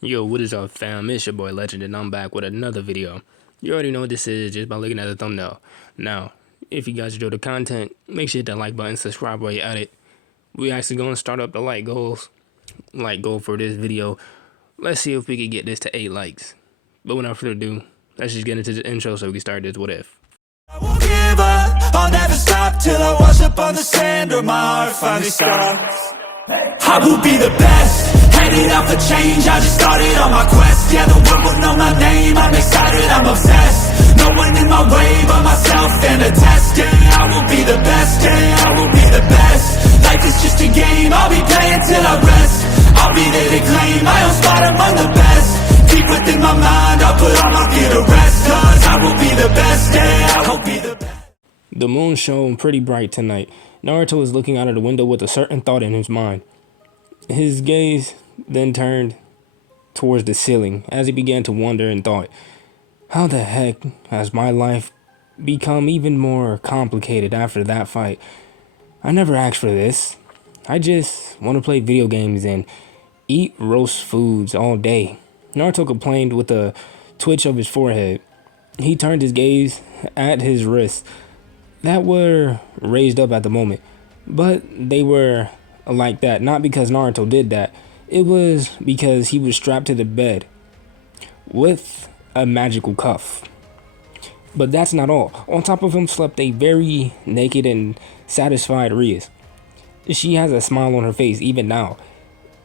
Yo, what is up, fam? It's your boy Legend, and I'm back with another video. You already know what this is just by looking at the thumbnail. Now, if you guys enjoy the content, make sure to hit that like button, subscribe while you're at it. We actually going to start up the like goal for this video. Let's see if we can get this to 8 likes. But without further ado, let's just get into the intro so we can start this what if. I won't give up, I'll never stop till I wash up on the sand or my heart finally stops. I will be the best, headed out for change, I just started on my quest. Yeah, the world will know my name, I'm excited, I'm obsessed. No one in my way but myself and a test. Yeah, I will be the best, yeah, I will be the best. Life is just a game, I'll be playing till I rest. I'll be there to claim my own spot among the best. Deep within my mind, I'll put all my fear to rest. Cause I will be the best, yeah, I will be the best. The moon shone pretty bright tonight. Naruto was looking out of the window with a certain thought in his mind. His gaze then turned towards the ceiling as he began to wonder and thought, how the heck has my life become even more complicated after that fight? I never asked for this. I just want to play video games and eat roast foods all day. Naruto complained with a twitch of his forehead. He turned his gaze at his wrists that were raised up at the moment, but they were like that not because Naruto did that. It was because he was strapped to the bed with a magical cuff. But that's not all. On top of him slept a very naked and satisfied Rias. She has a smile on her face even now.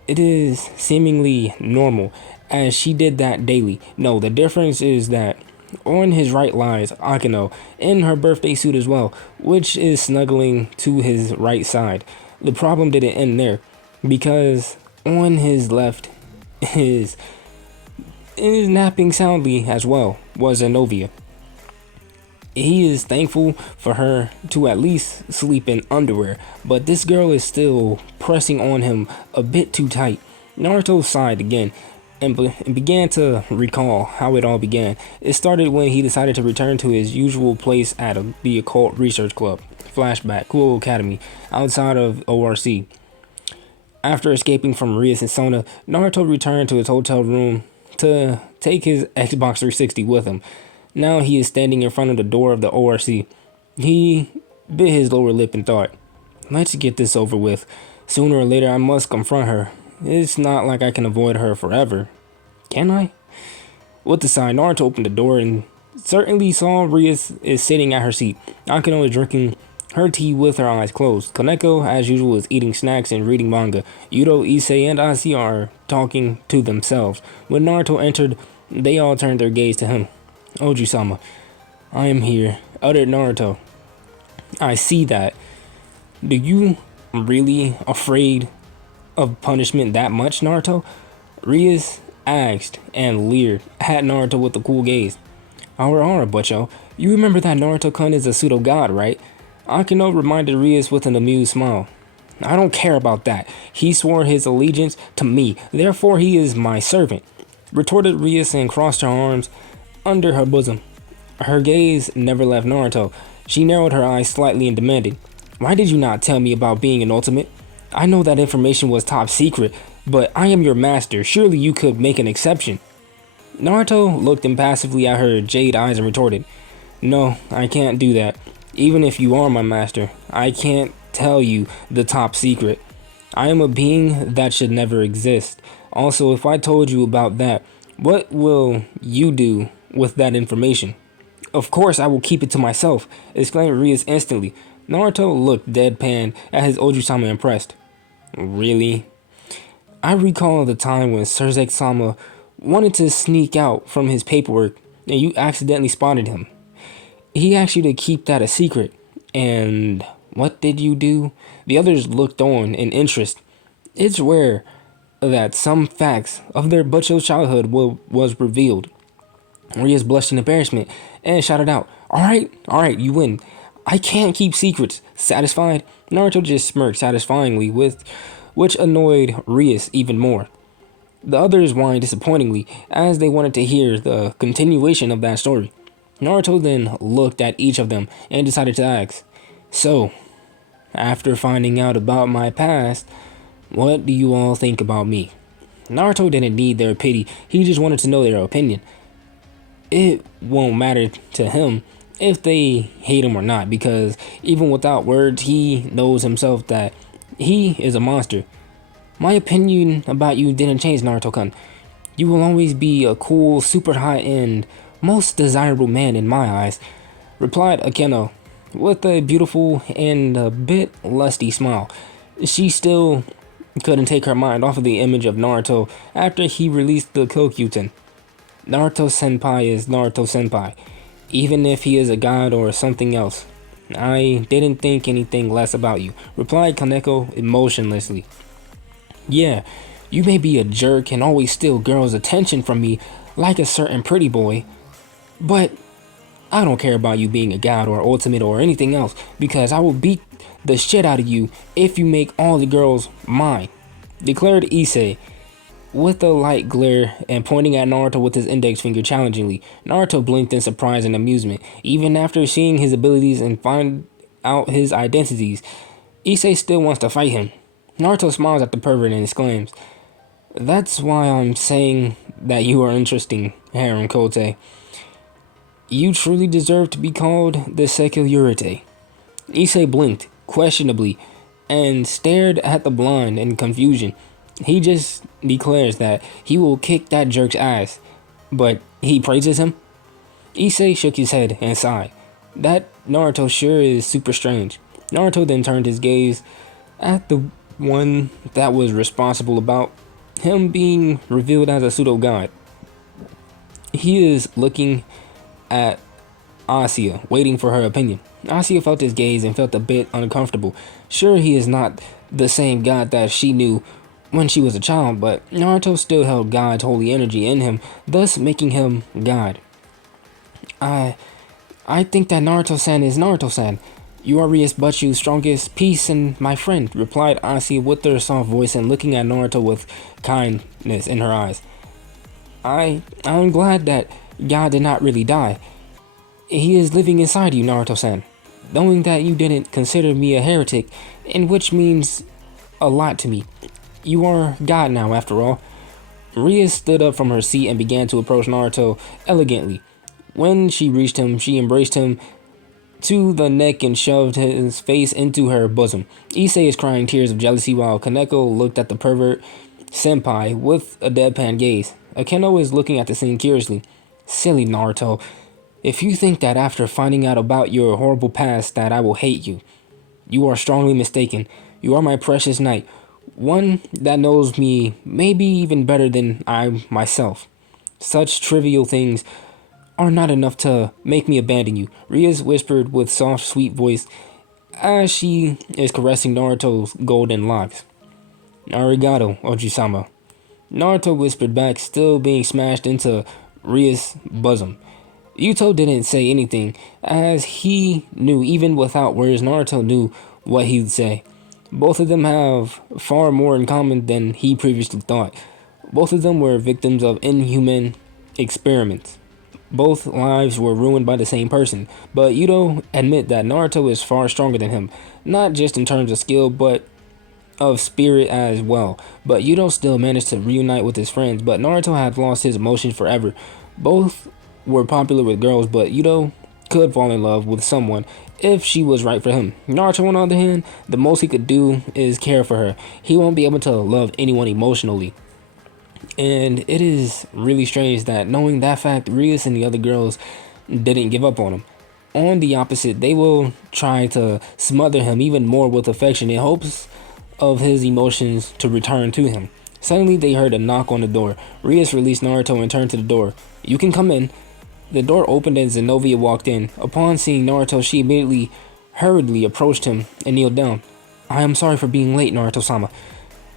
It is seemingly normal, as she did that daily. No, the difference is that on his right lies Akino in her birthday suit as well, which is snuggling to his right side. The problem didn't end there, because on his left is napping soundly as well was Zenovia. He is thankful for her to at least sleep in underwear, but this girl is still pressing on him a bit too tight. Naruto sighed again and began to recall how it all began. It started when he decided to return to his usual place at the Occult Research Club, flashback, Kuo Academy, outside of ORC. After escaping from Rias and Sona, Naruto returned to his hotel room to take his Xbox 360 with him. Now he is standing in front of the door of the ORC. He bit his lower lip and thought, let's get this over with. Sooner or later I must confront her. It's not like I can avoid her forever. Can I? With a sigh, Naruto opened the door and certainly saw Rias is sitting at her seat. Akino is drinking her tea with her eyes closed. Kaneko, as usual, is eating snacks and reading manga. Yudo, Issei, and Asi are talking to themselves. When Naruto entered, they all turned their gaze to him. Oji-sama, I am here, uttered Naruto. I see that. Do you really afraid of punishment that much, Naruto? Rias asked and leered at Naruto with a cool gaze. Aura, butcho. You remember that Naruto-kun is a pseudo-god, right? Akino reminded Rias with an amused smile. I don't care about that. He swore his allegiance to me, therefore he is my servant, retorted Rias and crossed her arms under her bosom. Her gaze never left Naruto. She narrowed her eyes slightly and demanded, why did you not tell me about being an ultimate? I know that information was top secret, but I am your master. Surely you could make an exception. Naruto looked impassively at her jade eyes and retorted, no, I can't do that. Even if you are my master, I can't tell you the top secret. I am a being that should never exist. Also, if I told you about that, what will you do with that information? Of course I will keep it to myself, exclaimed Rias instantly. Naruto looked deadpan at his Oji-sama, impressed. Really? I recall the time when Surzek-sama wanted to sneak out from his paperwork and you accidentally spotted him. He asked you to keep that a secret. And what did you do? The others looked on in interest. It's rare that some facts of their butcho's childhood was revealed. Rias blushed in embarrassment and shouted out, Alright, you win. I can't keep secrets. Satisfied? Naruto just smirked satisfyingly, which annoyed Rias even more. The others whined disappointingly as they wanted to hear the continuation of that story. Naruto then looked at each of them and decided to ask, so, after finding out about my past, what do you all think about me? Naruto didn't need their pity, he just wanted to know their opinion. It won't matter to him if they hate him or not, because even without words, he knows himself that he is a monster. My opinion about you didn't change, Naruto-kun. You will always be a cool, super high end, most desirable man in my eyes, replied Akeno, with a beautiful and a bit lusty smile. She still couldn't take her mind off of the image of Naruto after he released the Kokyuten. Naruto Senpai is Naruto Senpai, even if he is a god or something else. I didn't think anything less about you, replied Kaneko emotionlessly. Yeah, you may be a jerk and always steal girls' attention from me like a certain pretty boy, but I don't care about you being a god or ultimate or anything else, because I will beat the shit out of you if you make all the girls mine, declared Issei, with a light glare and pointing at Naruto with his index finger challengingly. Naruto blinked in surprise and amusement. Even after seeing his abilities and find out his identities, Issei still wants to fight him. Naruto smiles at the pervert and exclaims, "That's why I'm saying that you are interesting, harem Kote. You truly deserve to be called the Securite." Issei blinked, questionably, and stared at the blonde in confusion. He just declares that he will kick that jerk's ass, but he praises him? Issei shook his head and sighed. That Naruto sure is super strange. Naruto then turned his gaze at the one that was responsible about him being revealed as a pseudo-god. He is looking at Asuka, waiting for her opinion. Asuka felt his gaze and felt a bit uncomfortable. Sure, he is not the same god that she knew when she was a child, but Naruto still held God's holy energy in him, thus making him God. I think that Naruto-san is Naruto-san. You are Rias Butchu's strongest piece and my friend, replied Asuka with her soft voice and looking at Naruto with kindness in her eyes. I'm glad that God did not really die. He is living inside you, Naruto-san. Knowing that you didn't consider me a heretic, and which means a lot to me. You are God now, after all. Ria stood up from her seat and began to approach Naruto elegantly. When she reached him, she embraced him to the neck and shoved his face into her bosom. Issei is crying tears of jealousy while Kaneko looked at the pervert senpai with a deadpan gaze. Akeno is looking at the scene curiously. Silly Naruto. If you think that after finding out about your horrible past that I will hate you, you are strongly mistaken. You are my precious knight. One that knows me maybe even better than I myself. Such trivial things are not enough to make me abandon you, Rias whispered with soft, sweet voice as she is caressing Naruto's golden locks. Arigato, Oji-sama. Naruto whispered back, still being smashed into Rias' bosom. Yuto didn't say anything, as he knew even without words Naruto knew what he'd say. Both of them have far more in common than he previously thought. Both of them were victims of inhuman experiments. Both lives were ruined by the same person, but Yuto admit that Naruto is far stronger than him, not just in terms of skill, but of spirit as well. But Yuto still managed to reunite with his friends, but Naruto had lost his emotions forever. Both were popular with girls, but Yuto could fall in love with someone if she was right for him. Naruto, on the other hand, the most he could do is care for her. He won't be able to love anyone emotionally. And it is really strange that knowing that fact, Rias and the other girls didn't give up on him. On the opposite, they will try to smother him even more with affection in hopes of his emotions to return to him. Suddenly, they heard a knock on the door. Rias released Naruto and turned to the door. "You can come in." The door opened and Zenobia walked in. Upon seeing Naruto, she immediately, hurriedly approached him and kneeled down. "I am sorry for being late, Naruto-sama."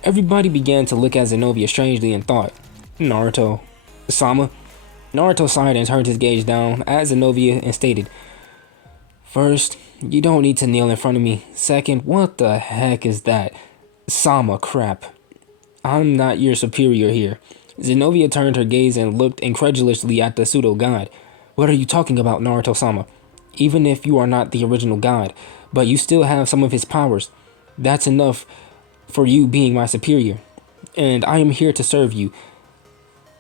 Everybody began to look at Zenobia strangely and thought, "Naruto-sama?" Naruto sighed and turned his gaze down at Zenobia and stated, "First, you don't need to kneel in front of me. Second, what the heck is that Sama crap? I'm not your superior here." Zenobia turned her gaze and looked incredulously at the pseudo-god. "What are you talking about, Naruto-sama? Even if you are not the original god, but you still have some of his powers. That's enough for you being my superior." and I am here to serve you.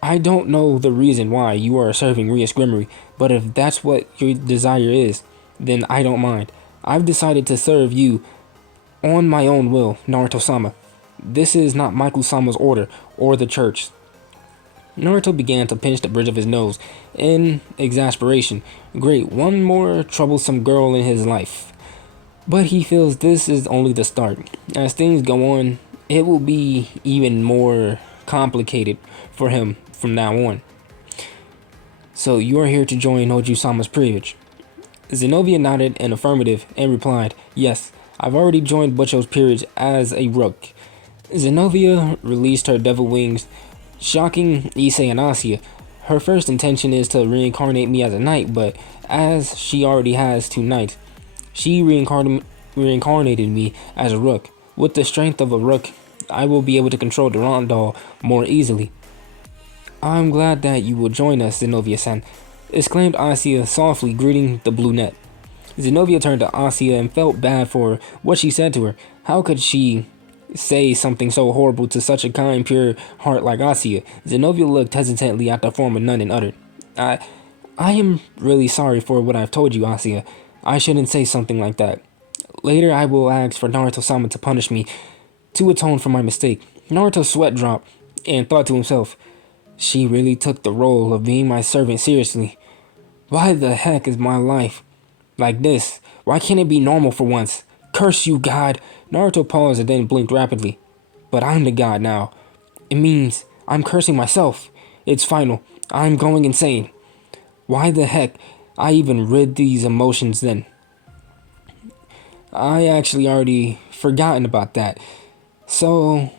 I don't know the reason why you are serving Rias Grimory, but if that's what your desire is, then I don't mind. I've decided to serve you on my own will, Naruto-sama. This is not Michael-sama's order, or the church. Naruto began to pinch the bridge of his nose in exasperation. Great, one more troublesome girl in his life. But he feels this is only the start. As things go on, it will be even more complicated for him from now on. So you are here to join Hoju-sama's peerage. Zenobia nodded an affirmative and replied, yes, I've already joined Butcho's peerage as a rook. Zenobia released her devil wings, shocking Issei and Asuya. Her first intention is to reincarnate me as a knight, but as she already has 2 knights, she reincarnated me as a rook. With the strength of a rook, I will be able to control the Rondal more easily. I'm glad that you will join us, Zenobia-san, exclaimed Asuya softly, greeting the blue net. Zenobia turned to Asuya and felt bad for what she said to her. How could she say something so horrible to such a kind, pure heart like Asuya? Zenobia looked hesitantly at the former nun and uttered, I am really sorry for what I've told you, Asuya. I shouldn't say something like that. Later I will ask for Naruto-sama to punish me, to atone for my mistake. Naruto's sweat dropped, and thought to himself, she really took the role of being my servant seriously. Why the heck is my life like this? Why can't it be normal for once? Curse you, God! Naruto paused and then blinked rapidly. But I'm the God now. It means I'm cursing myself. It's final. I'm going insane. Why the heck I even rid these emotions then? I actually already forgotten about that. So,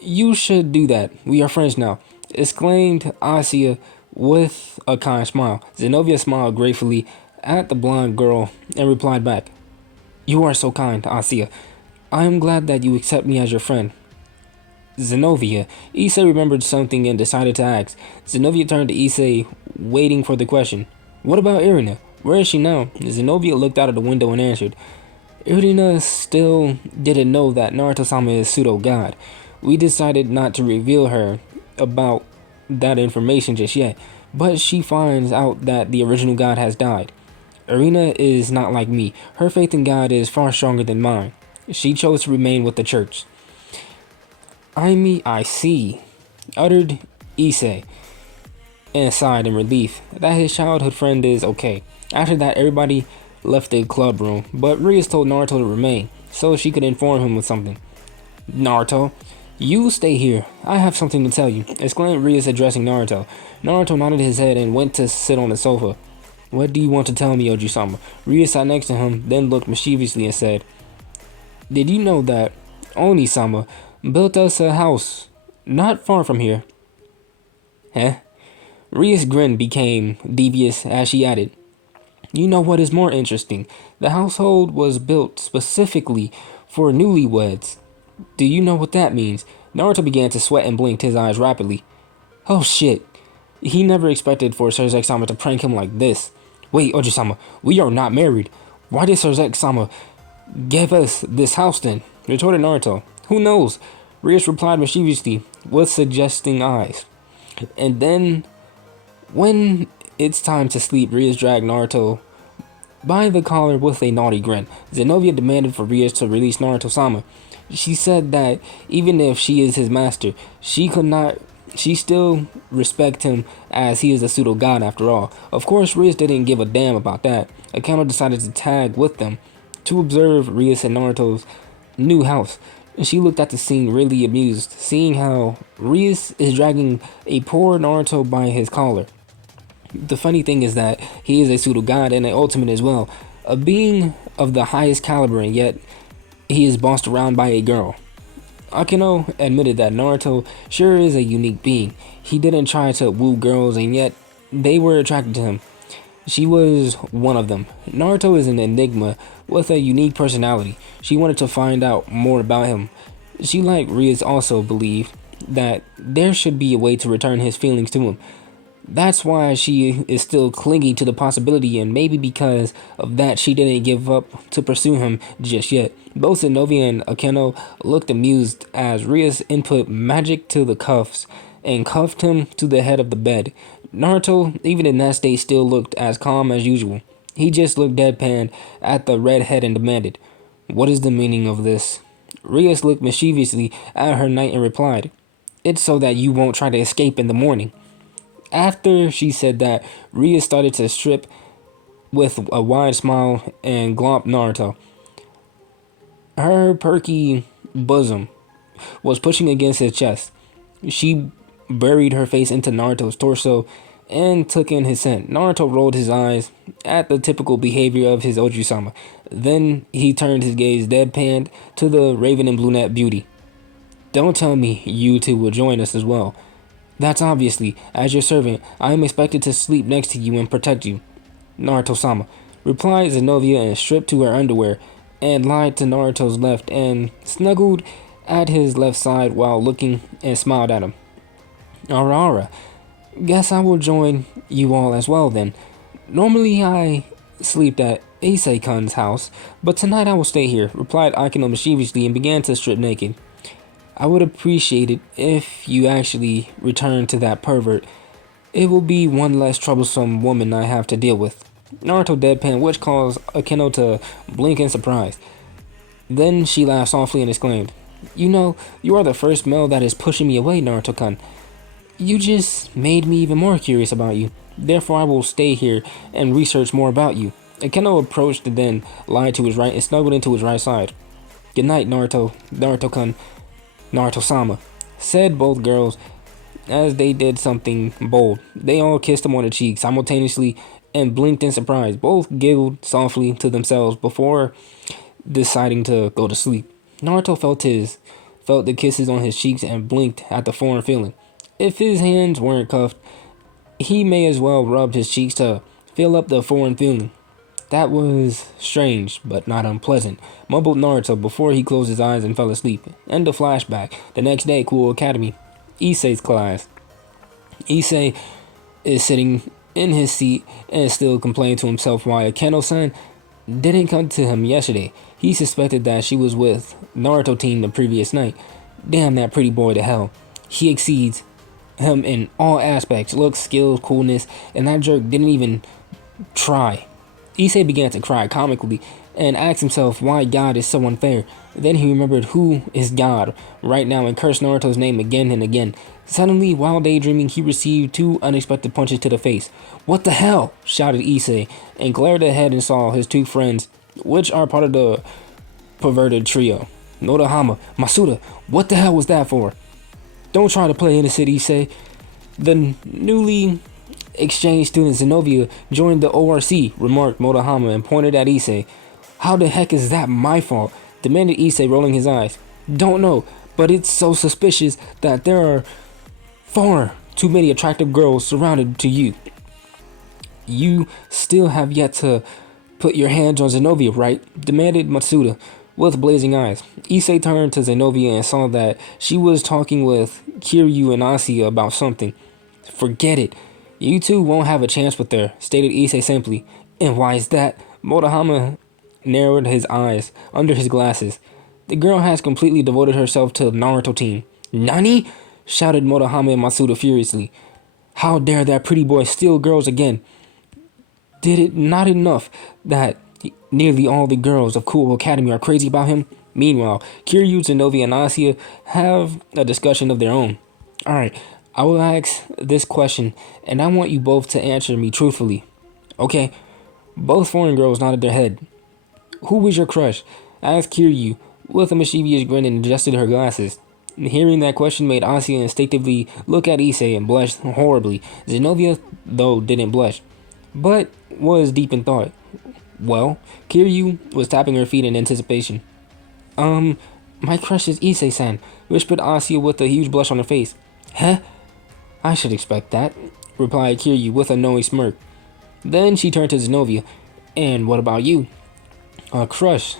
you should do that. We are friends now, exclaimed Asuya with a kind smile. Zenobia smiled gratefully at the blonde girl and replied back, you are so kind, Asuya. I am glad that you accept me as your friend. Zenobia. Issei remembered something and decided to ask. Zenobia turned to Issei, waiting for the question. What about Irina? Where is she now? Zenobia looked out of the window and answered, Irina still didn't know that Naruto-sama is pseudo-god. We decided not to reveal her about that information just yet, but she finds out that the original god has died. Irina is not like me. Her faith in God is far stronger than mine. She chose to remain with the church. I see, uttered Issei, and sighed in relief that his childhood friend is okay. After that, everybody left the club room, but Rias told Naruto to remain, so she could inform him with something. Naruto, you stay here. I have something to tell you, exclaimed Rias, addressing Naruto. Naruto nodded his head and went to sit on the sofa. What do you want to tell me, Oji-sama? Rias sat next to him, then looked mischievously and said, did you know that Oni-sama built us a house not far from here? Huh? Rias' grin became devious as she added, you know what is more interesting? The household was built specifically for newlyweds. Do you know what that means? Naruto began to sweat and blinked his eyes rapidly. Oh shit. He never expected for Sarzek-sama to prank him like this. Wait, Oji-sama, we are not married. Why did Sarzek-sama give us this house then? Retorted Naruto. Who knows? Rias replied mischievously with suggesting eyes. And then, when it's time to sleep, Rias dragged Naruto by the collar with a naughty grin. Zenobia demanded for Rias to release Naruto-sama. She said that even if she is his master, she still respect him as he is a pseudo-god after all. Of course, Rias didn't give a damn about that. Akano decided to tag with them to observe Rias and Naruto's new house. She looked at the scene really amused, seeing how Rias is dragging a poor Naruto by his collar. The funny thing is that he is a pseudo-god and an ultimate as well, a being of the highest caliber, and yet he is bossed around by a girl. Akino admitted that Naruto sure is a unique being. He didn't try to woo girls, and yet they were attracted to him. She was one of them. Naruto is an enigma with a unique personality. She wanted to find out more about him. She, like Rias, also believed that there should be a way to return his feelings to him. That's why she is still clinging to the possibility, and maybe because of that, she didn't give up to pursue him just yet. Both Zenobia and Akeno looked amused as Rias input magic to the cuffs and cuffed him to the head of the bed. Naruto, even in that state, still looked as calm as usual. He just looked deadpan at the redhead and demanded, "What is the meaning of this?" Rias looked mischievously at her knight and replied, "It's so that you won't try to escape in the morning." After she said that, Ria started to strip with a wide smile and glomped Naruto. Her perky bosom was pushing against his chest. She buried her face into Naruto's torso and took in his scent. Naruto rolled his eyes at the typical behavior of his Oju-sama. Then he turned his gaze deadpan to the raven and brunette beauty. "Don't tell me you two will join us as well. That's obviously, as your servant, I am expected to sleep next to you and protect you." "Naruto-sama," replied Zenobia and stripped to her underwear and lied to Naruto's left and snuggled at his left side while looking and smiled at him. "Ara, guess I will join you all as well then. Normally I sleep at Issei-kun's house, but tonight I will stay here," replied Akino mischievously and began to strip naked. "I would appreciate it if you actually return to that pervert. It will be one less troublesome woman I have to deal with." Naruto deadpan, which caused Akeno to blink in surprise. Then she laughed softly and exclaimed, "You know, you are the first male that is pushing me away, Naruto-kun. You just made me even more curious about you. Therefore, I will stay here and research more about you." Akeno approached and then lied to his right and snuggled into his right side. "Good night, Naruto-kun, Naruto-sama," said both girls as they did something bold. They all kissed him on the cheek simultaneously and blinked in surprise. Both giggled softly to themselves before deciding to go to sleep. Naruto felt the kisses on his cheeks and blinked at the foreign feeling. If his hands weren't cuffed, he may as well rub his cheeks to fill up the foreign feeling. "That was strange, but not unpleasant," mumbled Naruto before he closed his eyes and fell asleep. End of flashback. The next day, Cool Academy. Issei's class. Issei is sitting in his seat and still complaining to himself why Akeno-san didn't come to him yesterday. He suspected that she was with Naruto team the previous night. Damn that pretty boy to hell. He exceeds him in all aspects, looks, skills, coolness, and that jerk didn't even try. Issei began to cry comically and asked himself why God is so unfair. Then he remembered who is God right now and cursed Naruto's name again and again. Suddenly, while daydreaming, he received two unexpected punches to the face. "What the hell?" shouted Issei and glared ahead and saw his two friends, which are part of the perverted trio. "Nodohama, Masuda, what the hell was that for?" "Don't try to play innocent, Issei." The newly exchange student Zenobia joined the ORC, remarked Motohama and pointed at Issei. "How the heck is that my fault?" demanded Issei, rolling his eyes. "Don't know, but it's so suspicious that there are far too many attractive girls surrounded to you. You still have yet to put your hands on Zenobia, right?" demanded Matsuda with blazing eyes. Issei turned to Zenobia and saw that she was talking with Kiryu and Asiya about something. "Forget it. You two won't have a chance with her," stated Issei simply. "And why is that?" Motohama narrowed his eyes under his glasses. "The girl has completely devoted herself to the Naruto team." "Nani?" shouted Motohama and Matsuda furiously. "How dare that pretty boy steal girls again? Did it not enough that nearly all the girls of Cool Academy are crazy about him?" Meanwhile, Kiryu, Zenobia, and Asiya have a discussion of their own. "Alright, I will ask this question, and I want you both to answer me truthfully." "Okay." Both foreign girls nodded their head. "Who was your crush?" asked Kiryu, with a mischievous grin and adjusted her glasses. Hearing that question made Asiya instinctively look at Issei and blush horribly. Zenobia, though, didn't blush, but was deep in thought. "Well," Kiryu was tapping her feet in anticipation. My crush is Issei-san," whispered Asiya with a huge blush on her face. "Huh? I should expect that," replied Kiryu with a knowing smirk. Then she turned to Zenobia. "And what about you?" "A crush?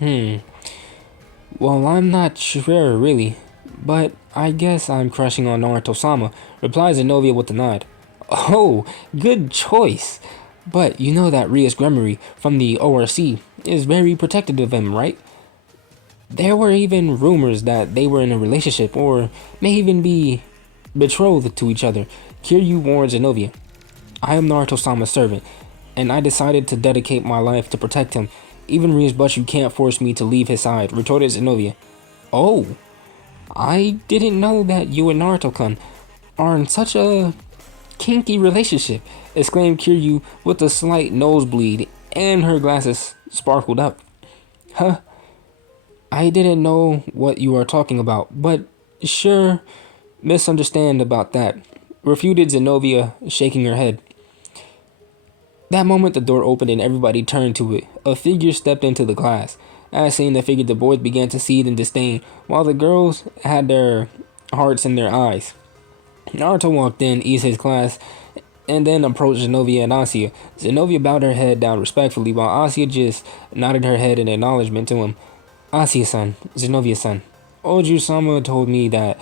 Well, I'm not sure really, but I guess I'm crushing on Naruto-sama," replied Zenobia with a nod. Oh, good choice. But you know that Rias Gremory from the ORC is very protective of him, right? There were even rumors that they were in a relationship or may even be betrothed to each other. Kiryu warns Zenobia, I am Naruto-sama's servant, and I decided to dedicate my life to protect him. Even Rias Butchu can't force me to leave his side, retorted Zenobia. Oh, I didn't know that you and Naruto-kun are in such a kinky relationship, exclaimed Kiryu with a slight nosebleed, and her glasses sparkled up. Huh? I didn't know what you are talking about, but sure, misunderstand about that, refuted Zenobia, shaking her head. That moment, the door opened and everybody turned to it. A figure stepped into the class. As seeing the figure, the boys began to seethe in disdain, while the girls had their hearts in their eyes. Naruto walked in, eased his class, and then approached Zenobia and Asia. Zenobia bowed her head down respectfully, while Asia just nodded her head in acknowledgement to him. Asia-san, Zenobia-san, Oju-sama told me that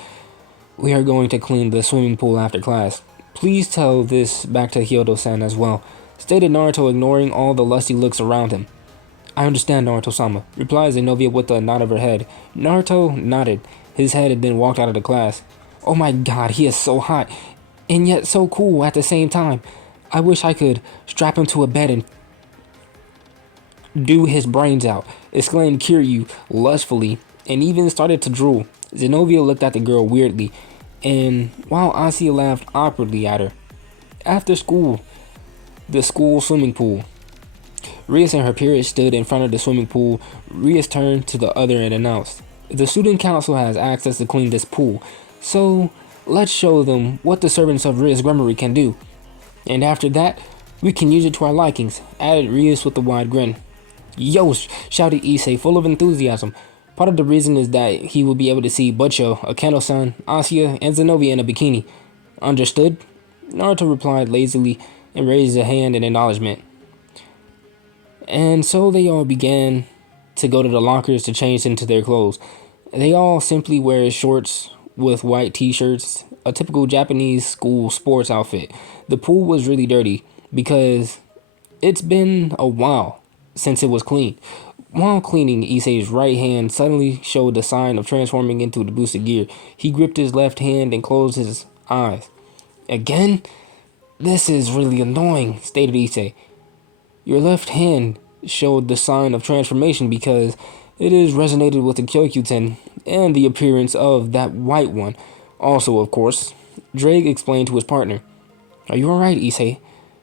we are going to clean the swimming pool after class. Please tell this back to Hyodo-san as well, stated Naruto, ignoring all the lusty looks around him. I understand, Naruto-sama, replied Zenobia with a nod of her head. Naruto nodded his head and then walked out of the class. Oh my god, he is so hot, and yet so cool at the same time. I wish I could strap him to a bed and do his brains out, exclaimed Kiryu lustfully, and even started to drool. Zenobia looked at the girl weirdly, and while Asia laughed awkwardly at her. After school, the school swimming pool. Rias and her peers stood in front of the swimming pool. Rias turned to the other and announced, the student council has access to clean this pool, so let's show them what the servants of Rias Gremory can do. And after that, we can use it to our likings, added Rias with a wide grin. Yo, shouted Issei, full of enthusiasm. Part of the reason is that he will be able to see Butcho, Akeno-san, Asia, and Zenobia in a bikini. Understood? Naruto replied lazily and raised a hand in acknowledgement. And so they all began to go to the lockers to change into their clothes. They all simply wear shorts with white t-shirts, a typical Japanese school sports outfit. The pool was really dirty because it's been a while since it was cleaned. While cleaning, Issei's right hand suddenly showed the sign of transforming into the boosted gear. He gripped his left hand and closed his eyes. Again? This is really annoying, stated Issei. Your left hand showed the sign of transformation because it is resonated with the Kyokyuten and the appearance of that white one. Also, of course, Drake explained to his partner. Are you alright, Issei?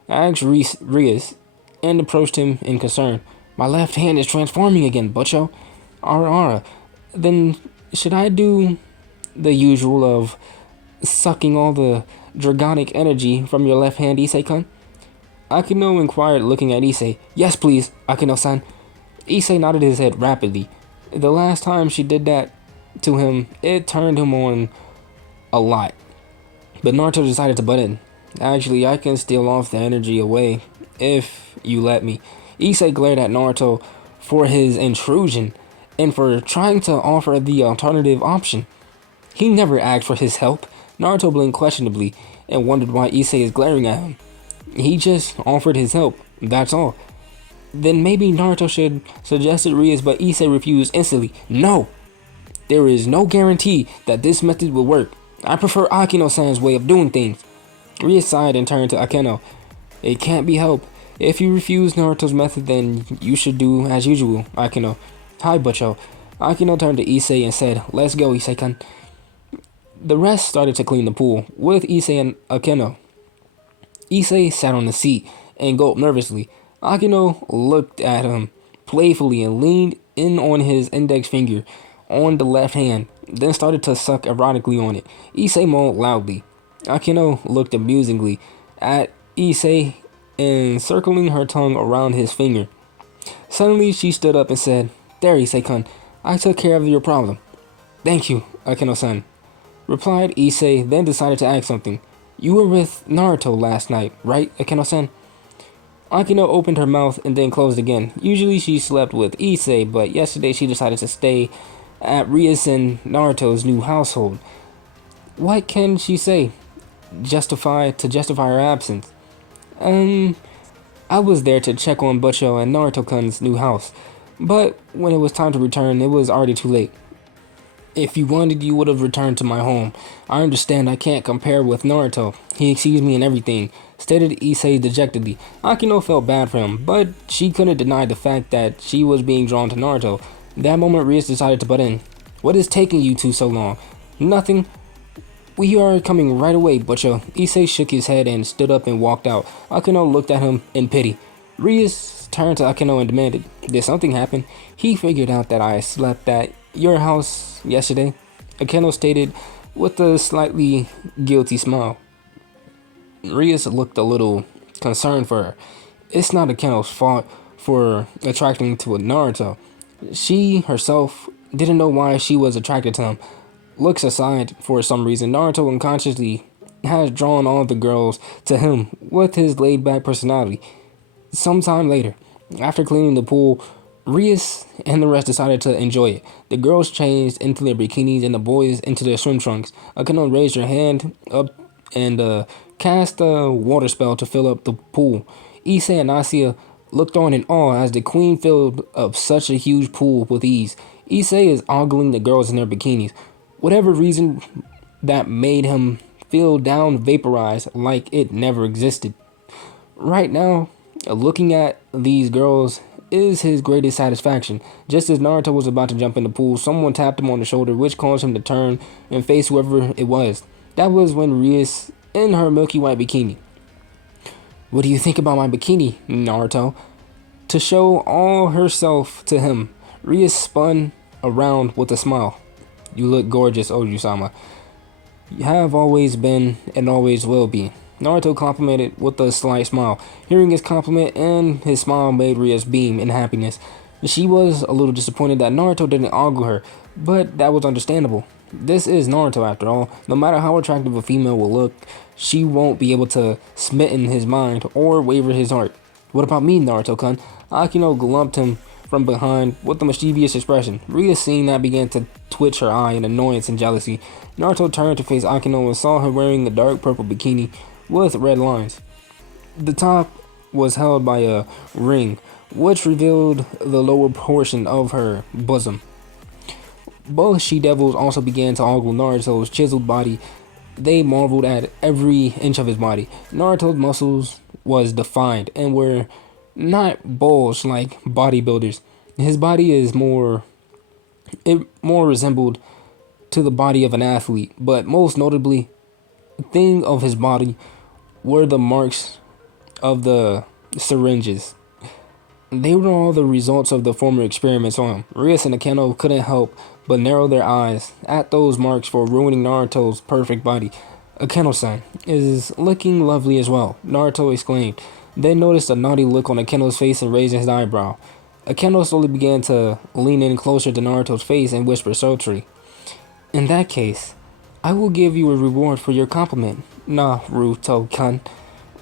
I asked Rias and approached him in concern. My left hand is transforming again, Butcho. Ara. Then should I do the usual of sucking all the dragonic energy from your left hand, Issei-kun? Akeno inquired, looking at Issei. Yes, please, Akeno-san. Issei nodded his head rapidly. The last time she did that to him, it turned him on a lot. But Naruto decided to butt in. Actually, I can steal off the energy away if you let me. Issei glared at Naruto for his intrusion and for trying to offer the alternative option. He never asked for his help. Naruto blinked questionably and wondered why Issei is glaring at him. He just offered his help, that's all. Then maybe Naruto should suggested Rias, but Issei refused instantly. No! There is no guarantee that this method will work. I prefer Akeno-san's way of doing things. Rias sighed and turned to Akeno. It can't be helped. If you refuse Naruto's method, then you should do as usual, Akeno. Hi, Butcho. Akeno turned to Issei and said, Let's go, Issei-kun. The rest started to clean the pool, with Issei and Akeno. Issei sat on the seat and gulped nervously. Akeno looked at him playfully and leaned in on his index finger on the left hand, then started to suck erotically on it. Issei moaned loudly. Akeno looked amusingly at Issei and circling her tongue around his finger. Suddenly, she stood up and said, There, Issei-kun, I took care of your problem. Thank you, Akeno-san, replied Issei, then decided to ask something. You were with Naruto last night, right, Akeno-san? Akeno opened her mouth and then closed again. Usually she slept with Issei, but yesterday she decided to stay at Rias and Naruto's new household. What can she say? justify her absence. Um, I was there to check on Butcho and Naruto-kun's new house, but when it was time to return, it was already too late. If you wanted, you would have returned to my home. I understand I can't compare with Naruto. He exceeds me in everything, stated Issei dejectedly. Akino felt bad for him, but she couldn't deny the fact that she was being drawn to Naruto. That moment, Rias decided to butt in. What is taking you two so long? Nothing. We are coming right away, Butcho. Issei shook his head and stood up and walked out. Akino looked at him in pity. Rias turned to Akino and demanded, did something happen? He figured out that I slept at your house yesterday, Akeno stated with a slightly guilty smile. Rias looked a little concerned for her. It's not Akeno's fault for attracting to Naruto. She herself didn't know why she was attracted to him. Looks aside, for some reason, Naruto unconsciously has drawn all the girls to him with his laid-back personality. Sometime later, after cleaning the pool, Rias and the rest decided to enjoy it. The girls changed into their bikinis and the boys into their swim trunks. Akano raised her hand up and cast a water spell to fill up the pool. Issei and Asia looked on in awe as the queen filled up such a huge pool with ease. Issei is ogling the girls in their bikinis. Whatever reason that made him feel down vaporized like it never existed. Right now, looking at these girls is his greatest satisfaction. Just as Naruto was about to jump in the pool, someone tapped him on the shoulder, which caused him to turn and face whoever it was. That was when Rias, in her milky white bikini. What do you think about my bikini, Naruto? To show all herself to him, Rias spun around with a smile. You look gorgeous, Oju-sama. You have always been and always will be. Naruto complimented with a slight smile. Hearing his compliment and his smile made Rias beam in happiness. She was a little disappointed that Naruto didn't ogle her, but that was understandable. This is Naruto after all. No matter how attractive a female will look, she won't be able to smitten his mind or waver his heart. What about me, Naruto-kun? Akino glumped him from behind with a mischievous expression. Rias, seeing that, began to twitch her eye in annoyance and jealousy. Naruto turned to face Akino and saw her wearing a dark purple bikini with red lines. The top was held by a ring, which revealed the lower portion of her bosom. Both she-devils also began to ogle Naruto's chiseled body. They marveled at every inch of his body. Naruto's muscles was defined and were not bulged like bodybuilders. His body more resembled to the body of an athlete, but most notably, the thing of his body were the marks of the syringes. They were all the results of the former experiments on him. Rias and Akeno couldn't help but narrow their eyes at those marks for ruining Naruto's perfect body. Akeno-san is looking lovely as well, Naruto exclaimed, then noticed a naughty look on Akeno's face and raised his eyebrow. Akeno slowly began to lean in closer to Naruto's face and whisper sultry. In that case, I will give you a reward for your compliment, Naruto-kun.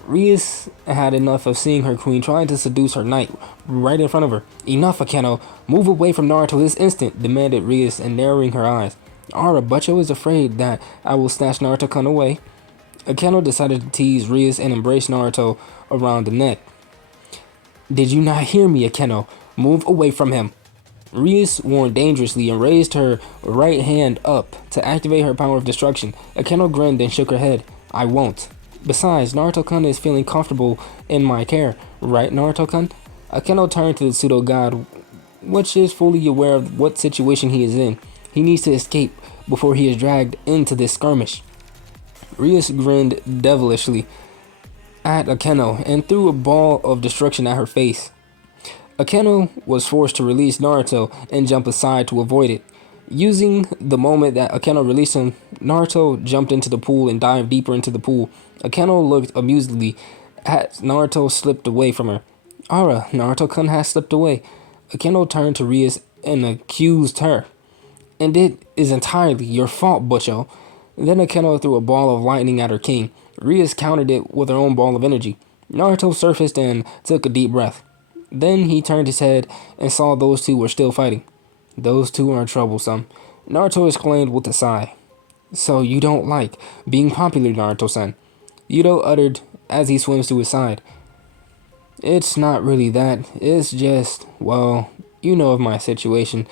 Rias had enough of seeing her queen trying to seduce her knight right in front of her. Enough, Akeno. Move away from Naruto this instant, demanded Rias, and narrowing her eyes. Ara, Butcho is afraid that I will snatch Naruto-kun away. Akeno decided to tease Rias and embrace Naruto around the neck. Did you not hear me, Akeno? Move away from him. Rias warned dangerously and raised her right hand up to activate her power of destruction. Akeno grinned and shook her head. I won't. Besides, Naruto-kun is feeling comfortable in my care, right, Naruto-kun? Akeno turned to the pseudo-god, which is fully aware of what situation he is in. He needs to escape before he is dragged into this skirmish. Rias grinned devilishly at Akeno and threw a ball of destruction at her face. Akeno was forced to release Naruto and jump aside to avoid it. Using the moment that Akeno released him, Naruto jumped into the pool and dived deeper into the pool. Akeno looked amusedly as Naruto slipped away from her. Ara, Naruto-kun has slipped away. Akeno turned to Rias and accused her. And it is entirely your fault, Butcho. Then Akeno threw a ball of lightning at her king. Rias countered it with her own ball of energy. Naruto surfaced and took a deep breath. Then he turned his head and saw those two were still fighting. Those two are troublesome, Naruto exclaimed with a sigh. So you don't like being popular, Naruto-san? Yuto uttered as he swims to his side. It's not really that. It's just, well, you know of my situation.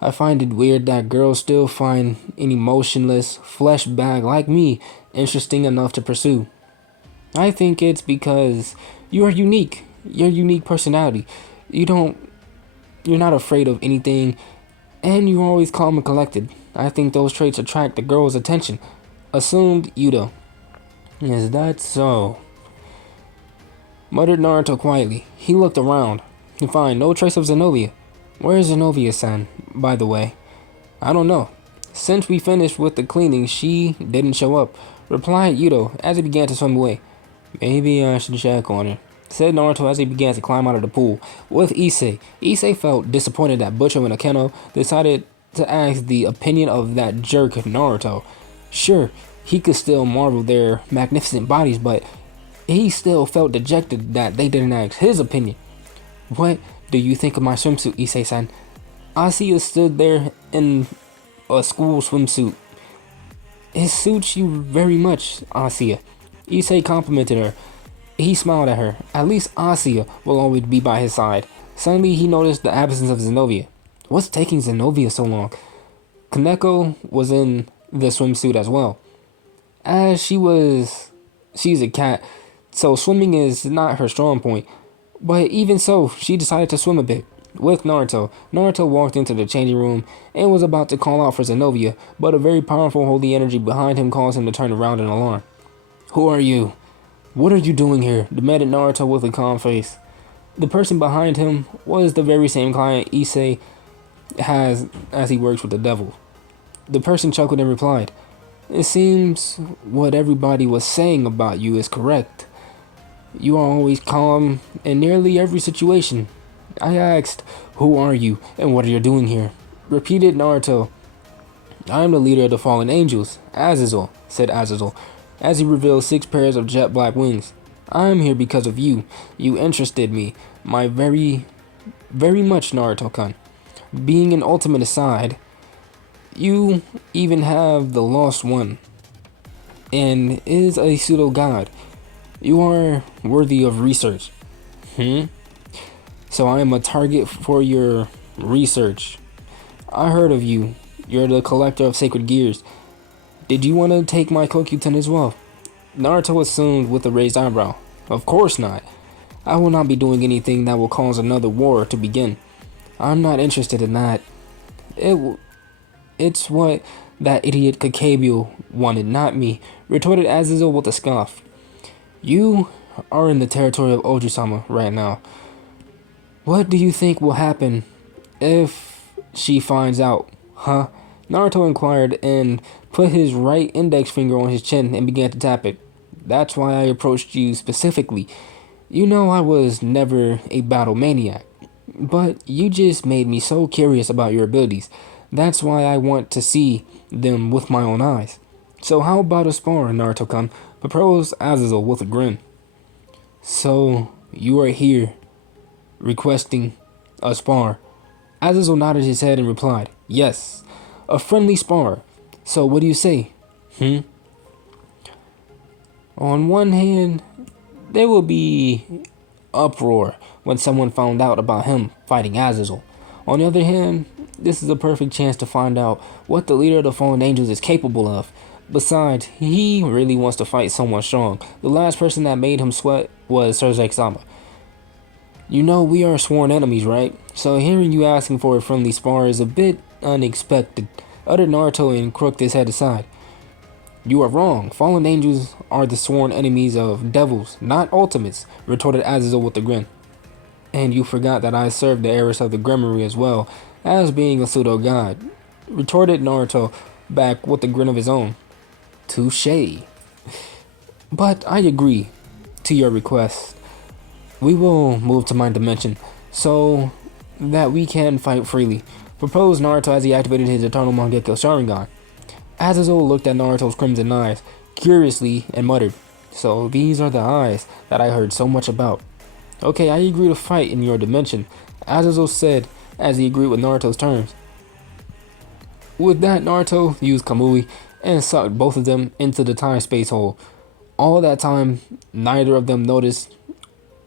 I find it weird that girls still find an emotionless flesh bag like me interesting enough to pursue. I think it's because you are unique. Your unique personality. You don't you're not afraid of anything and you're always calm and collected. I think those traits attract the girl's attention. Assumed Yudo. Is that so? Muttered Naruto quietly. He looked around. He found no trace of Zenobia. Where is Zenobia-san, by the way? I don't know. Since we finished with the cleaning, she didn't show up, replied Yudo as he began to swim away. Maybe I should check on her, said Naruto as he began to climb out of the pool with Issei. Issei felt disappointed that Butcher and Akeno decided to ask the opinion of that jerk Naruto. Sure, he could still marvel their magnificent bodies, but he still felt dejected that they didn't ask his opinion. What do you think of my swimsuit, Issei-san? Asiya stood there in a school swimsuit. It suits you very much, Asiya. Issei complimented her. He smiled at her. At least Asiya will always be by his side. Suddenly he noticed the absence of Zenobia. What's taking Zenobia so long? Kaneko was in the swimsuit as well. As she's a cat, so swimming is not her strong point. But even so, she decided to swim a bit. With Naruto, Naruto walked into the changing room and was about to call out for Zenobia, but a very powerful holy energy behind him caused him to turn around in alarm. Who are you? What are you doing here? Demanded Naruto with a calm face. The person behind him was the very same client Issei has as he works with the devil. The person chuckled and replied, It seems what everybody was saying about you is correct. You are always calm in nearly every situation. I asked, who are you and what are you doing here? Repeated Naruto. I am the leader of the fallen angels, Azazel, said Azazel, as he revealed 6 pairs of jet black wings. I am here because of you. You interested me, my very much, Naruto-kun. Being an ultimate aside, you even have the lost one, and is a pseudo god. You are worthy of research. So I am a target for your research. I heard of you. You're the collector of sacred gears. Did you want to take my Kokuten as well? Naruto assumed with a raised eyebrow. Of course not. I will not be doing anything that will cause another war to begin. I'm not interested in that. It's what that idiot Kakebio wanted, not me, retorted Azazel with a scoff. You are in the territory of Oju-sama right now. What do you think will happen if she finds out, huh? Naruto inquired and put his right index finger on his chin and began to tap it. That's why I approached you specifically. You know I was never a battle maniac, but you just made me so curious about your abilities. That's why I want to see them with my own eyes. So how about a spar, Naruto-kun? Proposed Azazel with a grin. So you are here requesting a spar? Azazel nodded his head and replied, Yes, a friendly spar. So what do you say? On one hand, there will be uproar when someone found out about him fighting Azazel. On the other hand, this is a perfect chance to find out what the leader of the fallen angels is capable of. Besides, he really wants to fight someone strong. The last person that made him sweat was Sazek-sama. You know we are sworn enemies, right? So hearing you asking for a friendly spar is a bit unexpected, uttered Naruto and crooked his head aside. You are wrong. Fallen angels are the sworn enemies of devils, not ultimates, retorted Azazel with a grin. And you forgot that I served the heiress of the Grimoire as well as being a pseudo-god, retorted Naruto back with a grin of his own. Touché. But I agree to your request. We will move to my dimension so that we can fight freely, proposed Naruto as he activated his Eternal Mangekyo Sharingan. Azazel looked at Naruto's crimson eyes curiously and muttered, So these are the eyes that I heard so much about. Okay, I agree to fight in your dimension, Azazel said as he agreed with Naruto's terms. With that, Naruto used Kamui and sucked both of them into the time-space hole. All that time, neither of them noticed,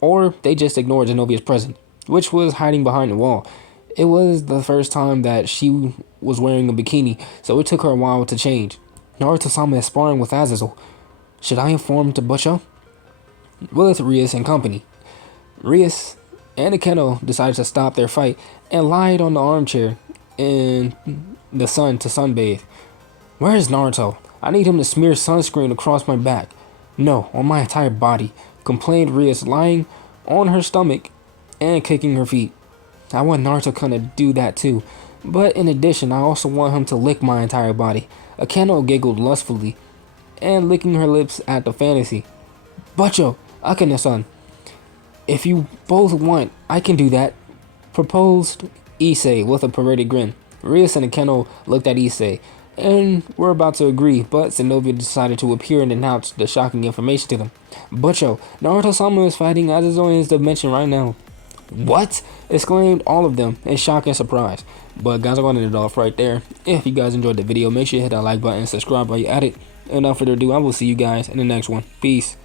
or they just ignored Zenobia's presence, which was hiding behind the wall. It was the first time that she was wearing a bikini, so it took her a while to change. Naruto-sama is sparring with Azazel. Should I inform to Butcho? With Rias and company. Rias and Akeno decided to stop their fight and lied on the armchair in the sun to sunbathe. Where is Naruto? I need him to smear sunscreen across my back. No, on my entire body, complained Rias, lying on her stomach and kicking her feet. I want Naruto-kun to do that too, but in addition, I also want him to lick my entire body. Akeno giggled lustfully and licking her lips at the fantasy. Butcho, Akane-san, if you both want, I can do that, proposed Issei with a perverted grin. Rias and Akeno looked at Issei and were about to agree, but Zenobia decided to appear and announce the shocking information to them. Butcho, Naruto-sama is fighting Azazel in his dimension right now. What? Exclaimed all of them in shock and surprise. But guys, I'm going to end it off right there. If you guys enjoyed the video, make sure you hit that like button and subscribe while you're at it. And without further ado, I will see you guys in the next one. Peace.